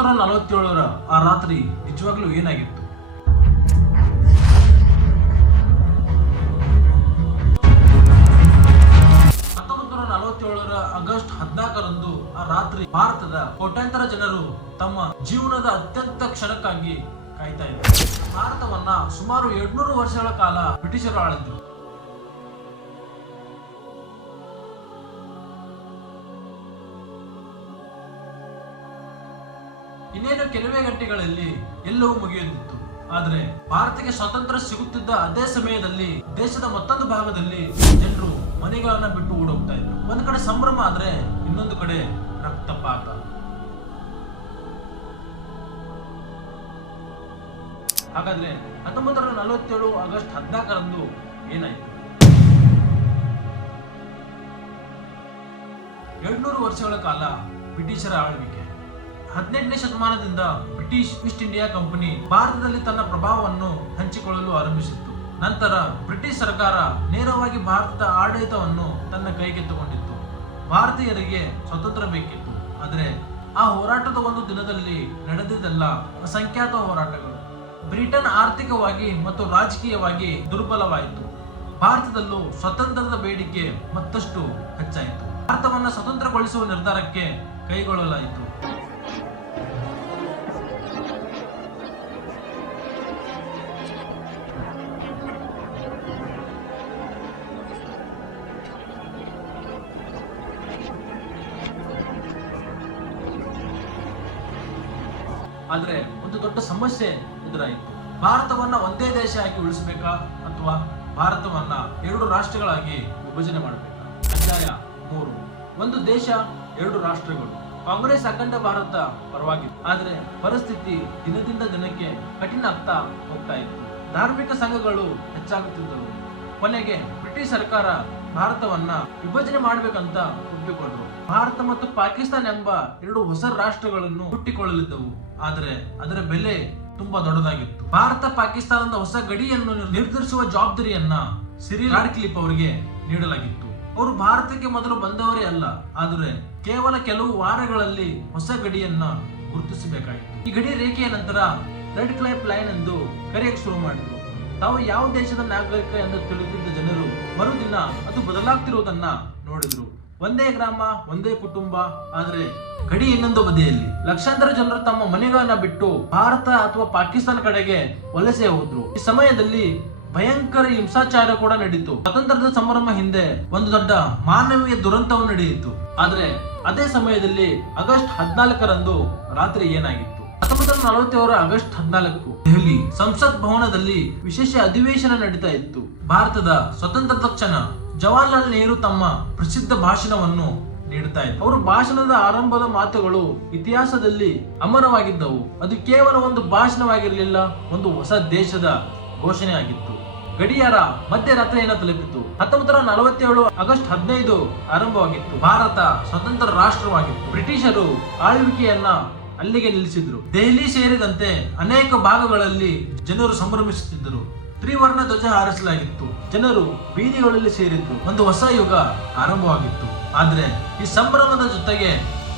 1947 ಆ ರಾತ್ರಿ ನಿಜವಾಗ್ಲೂ ಏನಾಗಿತ್ತು? ಆಗಸ್ಟ್ 14ರಂದು ಆ ರಾತ್ರಿ ಭಾರತದ ಕೋಟ್ಯಾಂತರ ಜನರು ತಮ್ಮ ಜೀವನದ ಅತ್ಯಂತ ಕ್ಷಣಕ್ಕಾಗಿ ಕಾಯ್ತಾ ಇದ್ದಾರೆ. ಭಾರತವನ್ನ ಸುಮಾರು 200 ವರ್ಷಗಳ ಕಾಲ ಬ್ರಿಟಿಷರು ಆಳಿದ್ರು. ಇನ್ನೇನು ಕೆಲವೇ ಗಂಟೆಗಳಲ್ಲಿ ಎಲ್ಲವೂ ಮುಗಿಯುತ್ತಿತ್ತು. ಆದ್ರೆ ಭಾರತಕ್ಕೆ ಸ್ವಾತಂತ್ರ್ಯ ಸಿಗುತ್ತಿದ್ದ ಅದೇ ಸಮಯದಲ್ಲಿ ದೇಶದ ಮತ್ತೊಂದು ಭಾಗದಲ್ಲಿ ಜನರು ಮನೆಗಳನ್ನ ಬಿಟ್ಟು ಓಡೋಗ್ತಾ ಇದ್ರು. ಒಂದ್ ಕಡೆ ಸಂಭ್ರಮ ಆದ್ರೆ ಇನ್ನೊಂದು ಕಡೆ ರಕ್ತಪಾತ. ಹಾಗಾದ್ರೆ 1947 ಆಗಸ್ಟ್ 14ರಂದು ಏನಾಯ್ತು? 200 ವರ್ಷಗಳ ಕಾಲ ಬ್ರಿಟಿಷರ ಆಳ್ವಿಕೆ. 18ನೇ ಶತಮಾನದಿಂದ ಬ್ರಿಟಿಷ್ ಈಸ್ಟ್ ಇಂಡಿಯಾ ಕಂಪನಿ ಭಾರತದಲ್ಲಿ ತನ್ನ ಪ್ರಭಾವವನ್ನು ಹಂಚಿಕೊಳ್ಳಲು ಆರಂಭಿಸಿತ್ತು. ನಂತರ ಬ್ರಿಟಿಷ್ ಸರ್ಕಾರ ನೇರವಾಗಿ ಭಾರತದ ಆಡಳಿತವನ್ನು ತನ್ನ ಕೈಗೆತ್ತಿಕೊಂಡಿತ್ತು. ಭಾರತೀಯರಿಗೆ ಸ್ವಾತಂತ್ರ್ಯ ಬೇಕಿತ್ತು. ಆದರೆ ಆ ಹೋರಾಟದ ಒಂದು ದಿನದಲ್ಲಿ ನಡೆದಿದ್ದೆಲ್ಲ ಅಸಂಖ್ಯಾತ ಹೋರಾಟಗಳು. ಬ್ರಿಟನ್ ಆರ್ಥಿಕವಾಗಿ ಮತ್ತು ರಾಜಕೀಯವಾಗಿ ದುರ್ಬಲವಾಯಿತು. ಭಾರತದಲ್ಲೂ ಸ್ವಾತಂತ್ರ್ಯದ ಬೇಡಿಕೆ ಮತ್ತಷ್ಟು ಹೆಚ್ಚಾಯಿತು. ಭಾರತವನ್ನು ಸ್ವತಂತ್ರಗೊಳಿಸುವ ನಿರ್ಧಾರಕ್ಕೆ ಕೈಗೊಳ್ಳಲಾಯಿತು. ಆದ್ರೆ ಒಂದು ದೊಡ್ಡ ಸಮಸ್ಯೆ ಎದುರಾಯಿತು. ಭಾರತವನ್ನ ಒಂದೇ ದೇಶ ಆಗಿ ಉಳಿಸಬೇಕಾ ಅಥವಾ ಭಾರತವನ್ನ 2 ರಾಷ್ಟ್ರಗಳಾಗಿ ವಿಭಜನೆ ಮಾಡಬೇಕಾ? ಅಧ್ಯಾಯ 3. ಒಂದು ದೇಶ 2 ರಾಷ್ಟ್ರಗಳು. ಕಾಂಗ್ರೆಸ್ ಅಖಂಡ ಭಾರತ ಪರವಾಗಿತ್ತು. ಆದ್ರೆ ಪರಿಸ್ಥಿತಿ ದಿನದಿಂದ ದಿನಕ್ಕೆ ಕಠಿಣ ಆಗ್ತಾ ಹೋಗ್ತಾ ಇತ್ತು. ಧಾರ್ಮಿಕ ಸಂಘಗಳು ಹೆಚ್ಚಾಗುತ್ತಿದ್ದವು. ಕೊನೆಗೆ ಬ್ರಿಟಿಷ್ ಸರ್ಕಾರ ಭಾರತವನ್ನ ವಿಭಜನೆ ಮಾಡ್ಬೇಕಂತ ಒಪ್ಪಿಕೊಂಡ್ರು. ಭಾರತ ಮತ್ತು ಪಾಕಿಸ್ತಾನ ಎಂಬ 2 ಹೊಸ ರಾಷ್ಟ್ರಗಳನ್ನು ಹುಟ್ಟಿಕೊಳ್ಳಲಿದ್ದವು. ಆದರೆ ಅದರ ಬೆಲೆ ತುಂಬಾ ದೊಡ್ಡದಾಗಿತ್ತು. ಭಾರತ ಪಾಕಿಸ್ತಾನದ ಹೊಸ ಗಡಿಯನ್ನು ನಿರ್ಧರಿಸುವ ಜವಾಬ್ದಾರಿಯನ್ನ ಸಿರಿಲ್ ರಾಡ್ಕ್ಲಿಫ್ ಅವರಿಗೆ ನೀಡಲಾಗಿತ್ತು. ಅವರು ಭಾರತಕ್ಕೆ ಮೊದಲು ಬಂದವರೇ ಅಲ್ಲ, ಆದರೆ ಕೇವಲ ಕೆಲವು ವಾರಗಳಲ್ಲಿ ಹೊಸ ಗಡಿಯನ್ನ ಗುರುತಿಸಬೇಕಾಯಿತು. ಈ ಗಡಿ ರೇಖೆಯ ನಂತರ ರೆಡ್ ಕ್ಲೈಫ್ ಲೈನ್ ಎಂದು ಕರೆಯಕ್ಕೆ ಶುರು ಮಾಡಿದ್ರು. ತಾವು ಯಾವ ದೇಶದ ನಾಗರಿಕ ಎಂದು ತಿಳಿದಿದ್ದ ಜನರು ಮರುದಿನ ಅದು ಬದಲಾಗ್ತಿರುವುದನ್ನ ನೋಡಿದ್ರು. ಒಂದೇ ಗ್ರಾಮ, ಒಂದೇ ಕುಟುಂಬ, ಆದ್ರೆ ಗಡಿ ಇನ್ನೊಂದು ಬದಿಯಲ್ಲಿ. ಲಕ್ಷಾಂತರ ಜನರು ತಮ್ಮ ಮನೆಗಳನ್ನ ಬಿಟ್ಟು ಭಾರತ ಅಥವಾ ಪಾಕಿಸ್ತಾನ ಕಡೆಗೆ ವಲಸೆ ಹೋದ್ರು. ಈ ಸಮಯದಲ್ಲಿ ಭಯಂಕರ ಹಿಂಸಾಚಾರ ಕೂಡ ನಡೆಯಿತು. ಸ್ವಾತಂತ್ರ್ಯದ ಸಂಭ್ರಮ ಹಿಂದೆ ಒಂದು ದೊಡ್ಡ ಮಾನವೀಯ ದುರಂತವು ನಡೆಯಿತು. ಆದ್ರೆ ಅದೇ ಸಮಯದಲ್ಲಿ ಆಗಸ್ಟ್ 14ರಂದು ರಾತ್ರಿ ಏನಾಗಿತ್ತು? 1947 ಆಗಸ್ಟ್ 14 ದೆಹಲಿ ಸಂಸತ್ ಭವನದಲ್ಲಿ ವಿಶೇಷ ಅಧಿವೇಶನ ನಡೀತಾ ಇತ್ತು. ಭಾರತದ ಸ್ವತಂತ್ರದ ಕ್ಷಣ. ಜವಾಹರ್ಲಾಲ್ ನೆಹರು ತಮ್ಮ ಪ್ರಸಿದ್ಧ ಭಾಷಣವನ್ನು ನೀಡುತ್ತಾ ಇದ್ರು. ಅವರು ಭಾಷಣದ ಆರಂಭದ ಮಾತುಗಳು ಇತಿಹಾಸದಲ್ಲಿ ಅಮರವಾಗಿದ್ದವು. ಅದು ಕೇವಲ ಒಂದು ಭಾಷಣವಾಗಿರಲಿಲ್ಲ, ಒಂದು ಹೊಸ ದೇಶದ ಘೋಷಣೆ ಆಗಿತ್ತು. ಗಡಿಯಾರ ಮಧ್ಯರಾತ್ರಿಯನ್ನು ತಲುಪಿತು. 1947 ಆಗಸ್ಟ್ 15 ಆರಂಭವಾಗಿತ್ತು. ಭಾರತ ಸ್ವತಂತ್ರ ರಾಷ್ಟ್ರವಾಗಿತ್ತು. ಬ್ರಿಟಿಷರು ಆಳ್ವಿಕೆಯನ್ನ ಅಲ್ಲಿಗೆ ನಿಲ್ಲಿಸಿದ್ರು. ದೆಹಲಿ ಸೇರಿದಂತೆ ಅನೇಕ ಭಾಗಗಳಲ್ಲಿ ಜನರು ಸಂಭ್ರಮಿಸುತ್ತಿದ್ದರು. ತ್ರಿವರ್ಣ ಧ್ವಜ ಹಾರಿಸಲಾಗಿತ್ತು. ಜನರು ಬೀದಿಗಳಲ್ಲಿ ಸೇರಿದ್ರು. ಒಂದು ಹೊಸ ಯುಗ ಆರಂಭವಾಗಿತ್ತು. ಆದ್ರೆ ಈ ಸಂಭ್ರಮದ ಜೊತೆಗೆ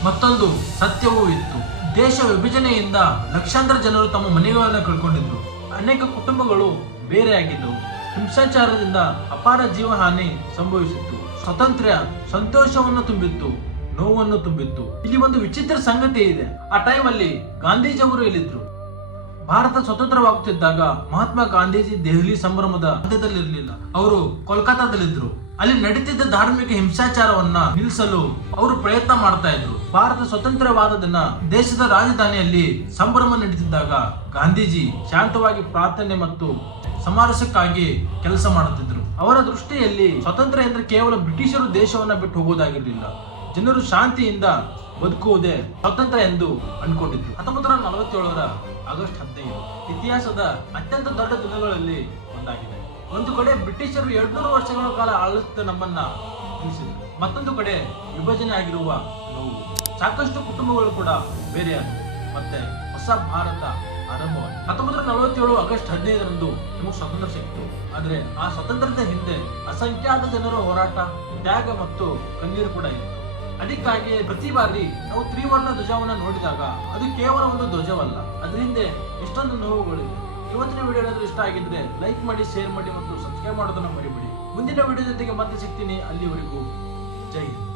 ಮತ್ತೊಂದು ಸತ್ಯವೂ ಇತ್ತು. ದೇಶ ವಿಭಜನೆಯಿಂದ ಲಕ್ಷಾಂತರ ಜನರು ತಮ್ಮ ಮನೆಗಳನ್ನು ಕಳ್ಕೊಂಡಿದ್ರು. ಅನೇಕ ಕುಟುಂಬಗಳು ಬೇರೆಯಾಗಿದ್ದವು. ಹಿಂಸಾಚಾರದಿಂದ ಅಪಾರ ಜೀವಹಾನಿ ಸಂಭವಿಸಿತ್ತು. ಸ್ವಾತಂತ್ರ್ಯ ಸಂತೋಷವನ್ನು ತುಂಬಿತ್ತು, ನೋವನ್ನು ತುಂಬಿತ್ತು. ಇಲ್ಲಿ ಒಂದು ವಿಚಿತ್ರ ಸಂಗತಿ ಇದೆ. ಆ ಟೈಮಲ್ಲಿ ಗಾಂಧೀಜಿಯವರು ಇಲ್ಲಿದ್ರು. ಭಾರತ ಸ್ವತಂತ್ರವಾಗುತ್ತಿದ್ದಾಗ ಮಹಾತ್ಮ ಗಾಂಧೀಜಿ ದೆಹಲಿ ಸಂಭ್ರಮದ ಮಧ್ಯದಲ್ಲಿರಲಿಲ್ಲ. ಅವರು ಕೋಲ್ಕತ್ತಾದಲ್ಲಿದ್ರು. ಅಲ್ಲಿ ನಡೀತಿದ್ದ ಧಾರ್ಮಿಕ ಹಿಂಸಾಚಾರವನ್ನ ನಿಲ್ಲಿಸಲು ಅವರು ಪ್ರಯತ್ನ ಮಾಡ್ತಾ ಇದ್ರು. ಭಾರತ ಸ್ವತಂತ್ರವಾದ ದಿನ ದೇಶದ ರಾಜಧಾನಿಯಲ್ಲಿ ಸಂಭ್ರಮ ನಡೀತಿದ್ದಾಗ ಗಾಂಧೀಜಿ ಶಾಂತವಾಗಿ ಪ್ರಾರ್ಥನೆ ಮತ್ತು ಸಮಾವೇಶಕ್ಕಾಗಿ ಕೆಲಸ ಮಾಡುತ್ತಿದ್ರು. ಅವರ ದೃಷ್ಟಿಯಲ್ಲಿ ಸ್ವಾತಂತ್ರ್ಯ ಎಂದ್ರೆ ಕೇವಲ ಬ್ರಿಟಿಷರು ದೇಶವನ್ನ ಬಿಟ್ಟು ಹೋಗುವುದಾಗಿರಲಿಲ್ಲ, ಜನರು ಶಾಂತಿಯಿಂದ ಬದುಕುವುದೇ ಸ್ವಾತಂತ್ರ್ಯ ಎಂದು ಅನ್ಕೊಂಡಿದ್ರು. 1947 ಆಗಸ್ಟ್ 15 ಇತಿಹಾಸದ ಅತ್ಯಂತ ದೊಡ್ಡ ದಿನಗಳಲ್ಲಿ ಒಂದಾಗಿದೆ. ಒಂದು ಕಡೆ ಬ್ರಿಟಿಷರು 200 ವರ್ಷಗಳ ಕಾಲ ಆಳುತ್ತ ನಮ್ಮನ್ನ ನಿಲ್ಲಿಸಿದ್ರು. ಮತ್ತೊಂದು ಕಡೆ ವಿಭಜನೆ ಆಗಿರುವ ನೋವು. ಸಾಕಷ್ಟು ಕುಟುಂಬಗಳು ಕೂಡ ಬೇರೆಯಾದವು. ಮತ್ತೆ ಹೊಸ ಭಾರತ ಆರಂಭವಾಯಿತು. 1947 ಆಗಸ್ಟ್ 15ರಂದು ನಮಗೆ ಸ್ವಾತಂತ್ರ್ಯ ಸಿಕ್ತು. ಆದ್ರೆ ಆ ಸ್ವಾತಂತ್ರ್ಯದ ಹಿಂದೆ ಅಸಂಖ್ಯಾತ ಜನರ ಹೋರಾಟ, ತ್ಯಾಗ ಮತ್ತು ಕಣ್ಣೀರು ಕೂಡ ಇತ್ತು. ಅದಕ್ಕಾಗಿ ಪ್ರತಿ ಬಾರಿ ನಾವು ತ್ರಿವರ್ಣ ಧ್ವಜವನ್ನ ನೋಡಿದಾಗ ಅದು ಕೇವಲ ಒಂದು ಧ್ವಜವಲ್ಲ, ಅದ್ರ ಹಿಂದೆ ಎಷ್ಟೊಂದು ನೋವುಗಳಿದೆ. ಇವತ್ತಿನ ವಿಡಿಯೋ ಏನಾದರೂ ಇಷ್ಟ ಆಗಿದ್ರೆ ಲೈಕ್ ಮಾಡಿ, ಶೇರ್ ಮಾಡಿ ಮತ್ತು ಸಬ್ಸ್ಕ್ರೈಬ್ ಮಾಡೋದನ್ನ ಮರಿಬೇಡಿ. ಮುಂದಿನ ವಿಡಿಯೋ ಜೊತೆಗೆ ಮತ್ತೆ ಸಿಗ್ತೀನಿ. ಅಲ್ಲಿವರೆಗೂ ಜೈ ಹಿಂದ್.